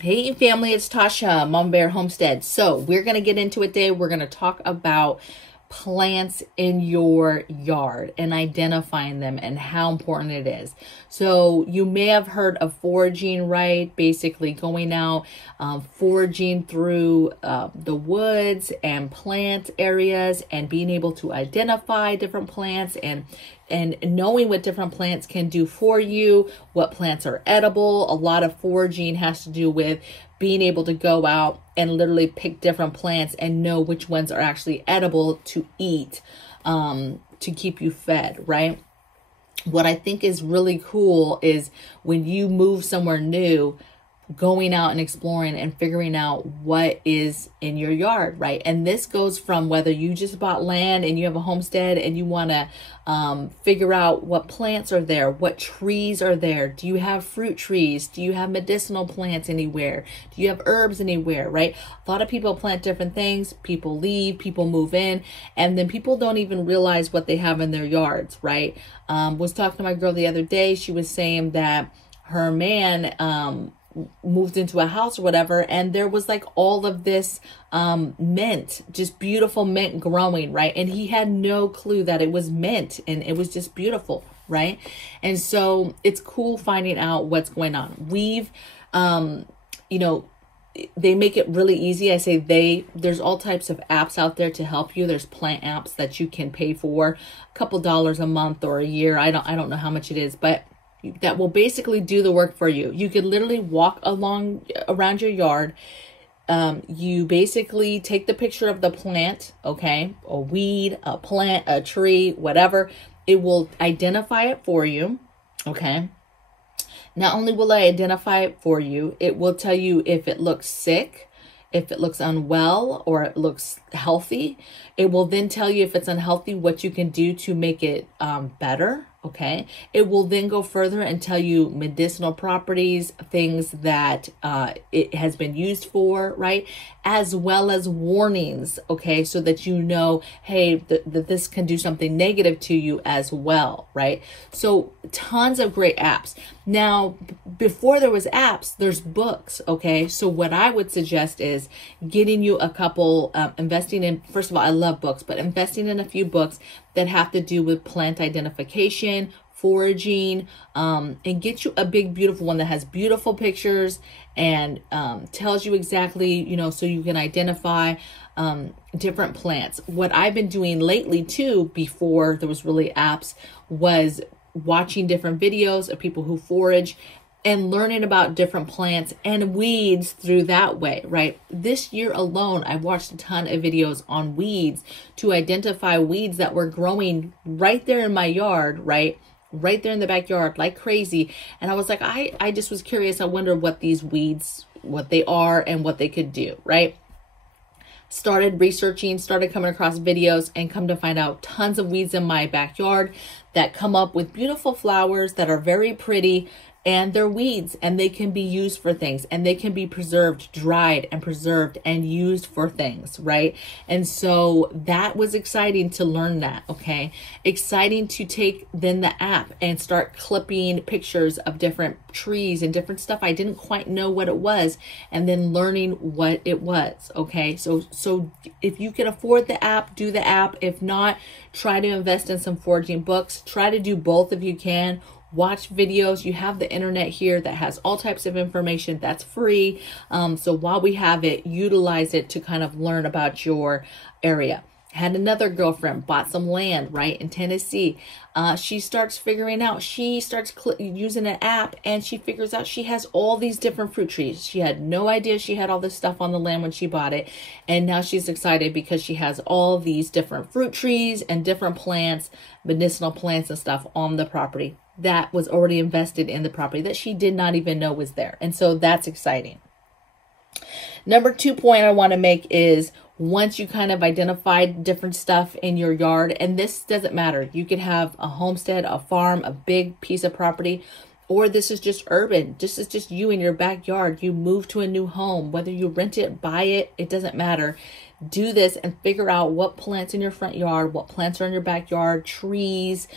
Hey family, it's Tasha, Mom Bear Homestead. So we're going to get into it today. We're going to talk about plants in your yard and identifying them and how important it is. So you may have heard of foraging, right? Basically going out, foraging through the woods and plant areas and being able to identify different plants and knowing what different plants can do for you, what plants are edible. A lot of foraging has to do with being able to go out and literally pick different plants and know which ones are actually edible to eat, to keep you fed, right? What I think is really cool is when you move somewhere new, going out and exploring and figuring out what is in your yard, right? And this goes from whether you just bought land and you have a homestead and you want to figure out what plants are there, what trees are there. Do you have fruit trees? Do you have medicinal plants anywhere? Do you have herbs anywhere, right? A lot of people plant different things. People leave, people move in, and then people don't even realize what they have in their yards, right? Was talking to my girl the other day. She was saying that her man moved into a house or whatever, and there was like all of this mint, just beautiful mint growing, right? And he had no clue that it was mint, and it was just beautiful, right? And so it's cool finding out what's going on. We've you know, they make it really easy. I say there's all types of apps out there to help you. There's plant apps that you can pay for a couple dollars a month or a year. I don't know how much it is, but that will basically do the work for you. You could literally walk around your yard. You basically take the picture of the plant, okay? A weed, a plant, a tree, whatever. It will identify it for you, okay? Not only will I identify it for you, it will tell you if it looks sick, if it looks unwell, or it looks healthy. It will then tell you if it's unhealthy, what you can do to make it better. Okay. It will then go further and tell you medicinal properties, things that it has been used for, right? As well as warnings. Okay. So that you know, hey, that this can do something negative to you as well, right? So tons of great apps. Now, before there was apps, there's books. Okay. So what I would suggest is getting you a couple, investing in, first of all, I love books, but investing in a few books that have to do with plant identification, foraging, and get you a big, beautiful one that has beautiful pictures and tells you exactly, you know, so you can identify different plants. What I've been doing lately too, before there was really apps, was watching different videos of people who forage and learning about different plants and weeds through that way, right? This year alone, I've watched a ton of videos on weeds to identify weeds that were growing right there in my yard, right? Right there in the backyard like crazy. And I was like, I just was curious. I wonder what these weeds, what they are and what they could do, right? Started researching, started coming across videos, and come to find out tons of weeds in my backyard that come up with beautiful flowers that are very pretty. And they're weeds, and they can be used for things, and they can be preserved, dried and preserved and used for things, right? And so that was exciting to learn that, okay? Exciting to take then the app and start clipping pictures of different trees and different stuff. I didn't quite know what it was, and then learning what it was, okay? So if you can afford the app, do the app. If not, try to invest in some foraging books. Try to do both if you can. Watch videos. You have the internet here that has all types of information that's free. So while we have it, utilize it to kind of learn about your area. Had another girlfriend, bought some land right in Tennessee. She starts figuring out, she starts using an app, and she figures out she has all these different fruit trees. She had no idea she had all this stuff on the land when she bought it. And now she's excited because she has all these different fruit trees and different plants, medicinal plants and stuff on the property that was already invested in the property that she did not even know was there. And so that's exciting. Number 2 point I want to make is, once you kind of identified different stuff in your yard, and this doesn't matter. You could have a homestead, a farm, a big piece of property. Or this is just urban. This is just you in your backyard. You move to a new home, whether you rent it, buy it, it doesn't matter. Do this and figure out what plants in your front yard, what plants are in your backyard, trees.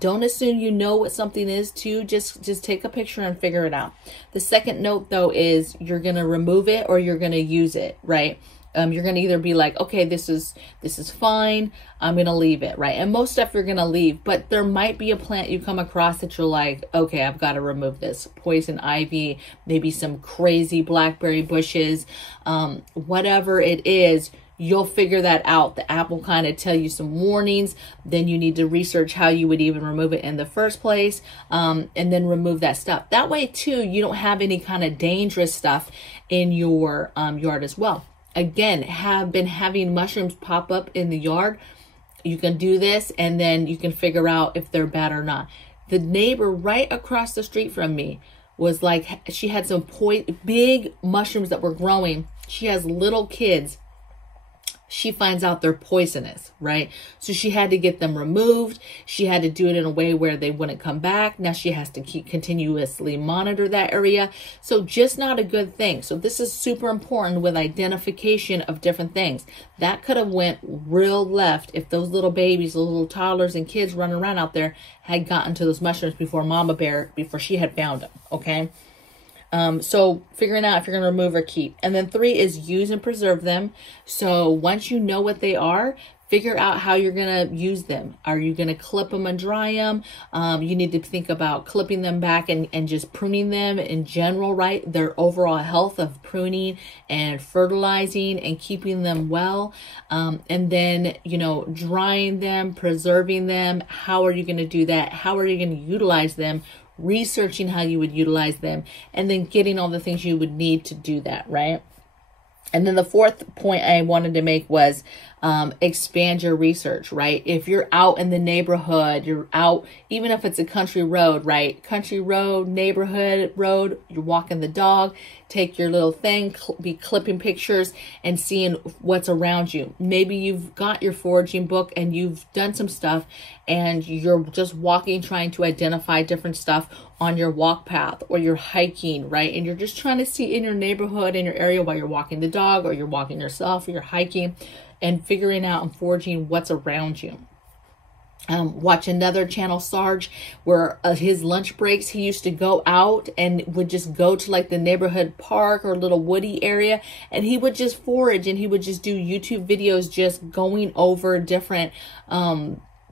Don't assume you know what something is too. Just take a picture and figure it out. The second note though is you're going to remove it or you're going to use it, right? You're going to either be like, okay, this is fine. I'm going to leave it, right? And most stuff you're going to leave, but there might be a plant you come across that you're like, okay, I've got to remove this. Poison ivy, maybe some crazy blackberry bushes, whatever it is, you'll figure that out. The app will kind of tell you some warnings. Then you need to research how you would even remove it in the first place, and then remove that stuff. That way too, you don't have any kind of dangerous stuff in your yard as well. Again, have been having mushrooms pop up in the yard. You can do this and then you can figure out if they're bad or not. The neighbor right across the street from me was like, she had some big mushrooms that were growing. She has little kids. She finds out they're poisonous, right? So she had to get them removed. She had to do it in a way where they wouldn't come back. Now she has to continuously monitor that area. So just not a good thing. So this is super important with identification of different things. That could have went real left if those little babies, those little toddlers and kids running around out there had gotten to those mushrooms before Mama Bear, before she had found them, okay? So figuring out if you're going to remove or keep. And then 3 is use and preserve them. So once you know what they are, figure out how you're going to use them. Are you going to clip them and dry them? You need to think about clipping them back and just pruning them in general, right? Their overall health of pruning and fertilizing and keeping them well. And then, you know, drying them, preserving them. How are you going to do that? How are you going to utilize them? Researching how you would utilize them, and then getting all the things you would need to do that, right? And then the 4th point I wanted to make was expand your research, right? If you're out in the neighborhood, you're out, even if it's a country road, right? Country road, neighborhood road, you're walking the dog, take your little thing, be clipping pictures and seeing what's around you. Maybe you've got your foraging book and you've done some stuff and you're just walking, trying to identify different stuff on your walk path, or you're hiking, right? And you're just trying to see in your neighborhood, in your area, while you're walking the dog or you're walking yourself or you're hiking, and figuring out and foraging what's around you. Watch another channel, Sarge, where his lunch breaks, he used to go out and would just go to like the neighborhood park or little woody area, and he would just forage, and he would just do YouTube videos just going over different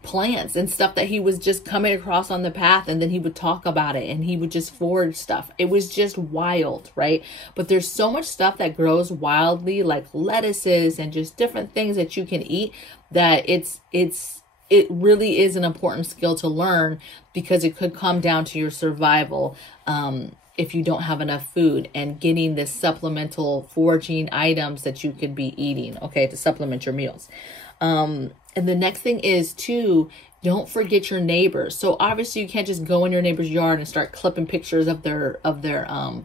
plants and stuff that he was just coming across on the path, and then he would talk about it and he would just forage stuff. It was just wild, right? But there's so much stuff that grows wildly, like lettuces and just different things that you can eat, that it really is an important skill to learn, because it could come down to your survival if you don't have enough food, and getting the supplemental foraging items that you could be eating, okay, to supplement your meals. And the next thing is too, don't forget your neighbors. So obviously you can't just go in your neighbor's yard and start clipping pictures of their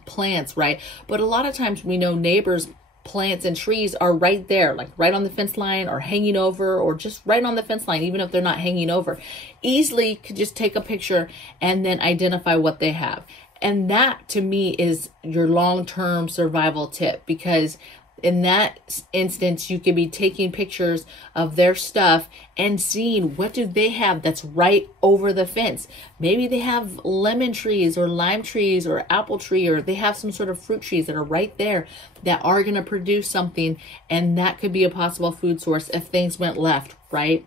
plants, right? But a lot of times we know neighbors' plants and trees are right there, like right on the fence line or hanging over, or just right on the fence line, even if they're not hanging over. Easily could just take a picture and then identify what they have. And that to me is your long-term survival tip, because in that instance, you could be taking pictures of their stuff and seeing what do they have that's right over the fence. Maybe they have lemon trees or lime trees or apple tree, or they have some sort of fruit trees that are right there that are going to produce something. And that could be a possible food source if things went left, right?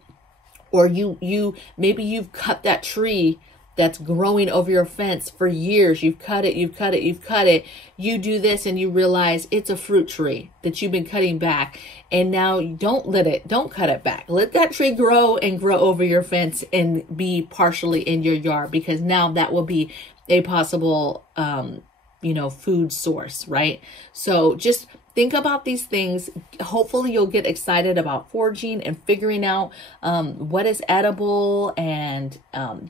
Or maybe you've cut that tree that's growing over your fence for years. You've cut it. You do this and you realize it's a fruit tree that you've been cutting back. And now don't cut it back. Let that tree grow and grow over your fence and be partially in your yard, because now that will be a possible, food source, right? So just think about these things. Hopefully you'll get excited about foraging and figuring out what is edible and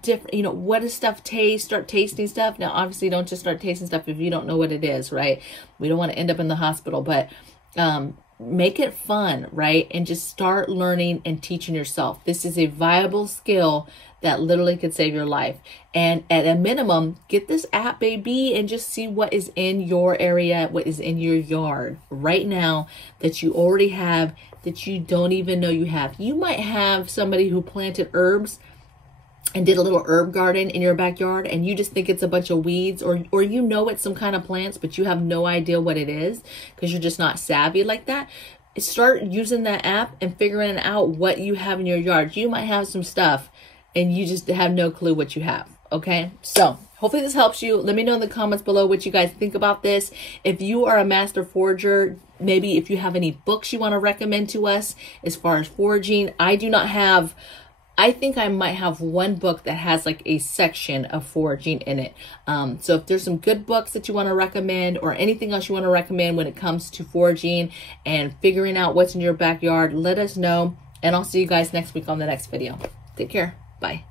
different, what does stuff taste, start tasting stuff. Now, obviously don't just start tasting stuff if you don't know what it is, right? We don't want to end up in the hospital, but make it fun, right? And just start learning and teaching yourself. This is a viable skill that literally could save your life. And at a minimum, get this app, baby, and just see what is in your area, what is in your yard right now that you already have, that you don't even know you have. You might have somebody who planted herbs and did a little herb garden in your backyard, and you just think it's a bunch of weeds, or you know it's some kind of plants, but you have no idea what it is because you're just not savvy like that. Start using that app and figuring out what you have in your yard. You might have some stuff and you just have no clue what you have. Okay, so hopefully this helps you. Let me know in the comments below what you guys think about this. If you are a master forager, maybe if you have any books you want to recommend to us as far as foraging. I think I might have one book that has like a section of foraging in it. So if there's some good books that you want to recommend, or anything else you want to recommend when it comes to foraging and figuring out what's in your backyard, let us know. And I'll see you guys next week on the next video. Take care. Bye.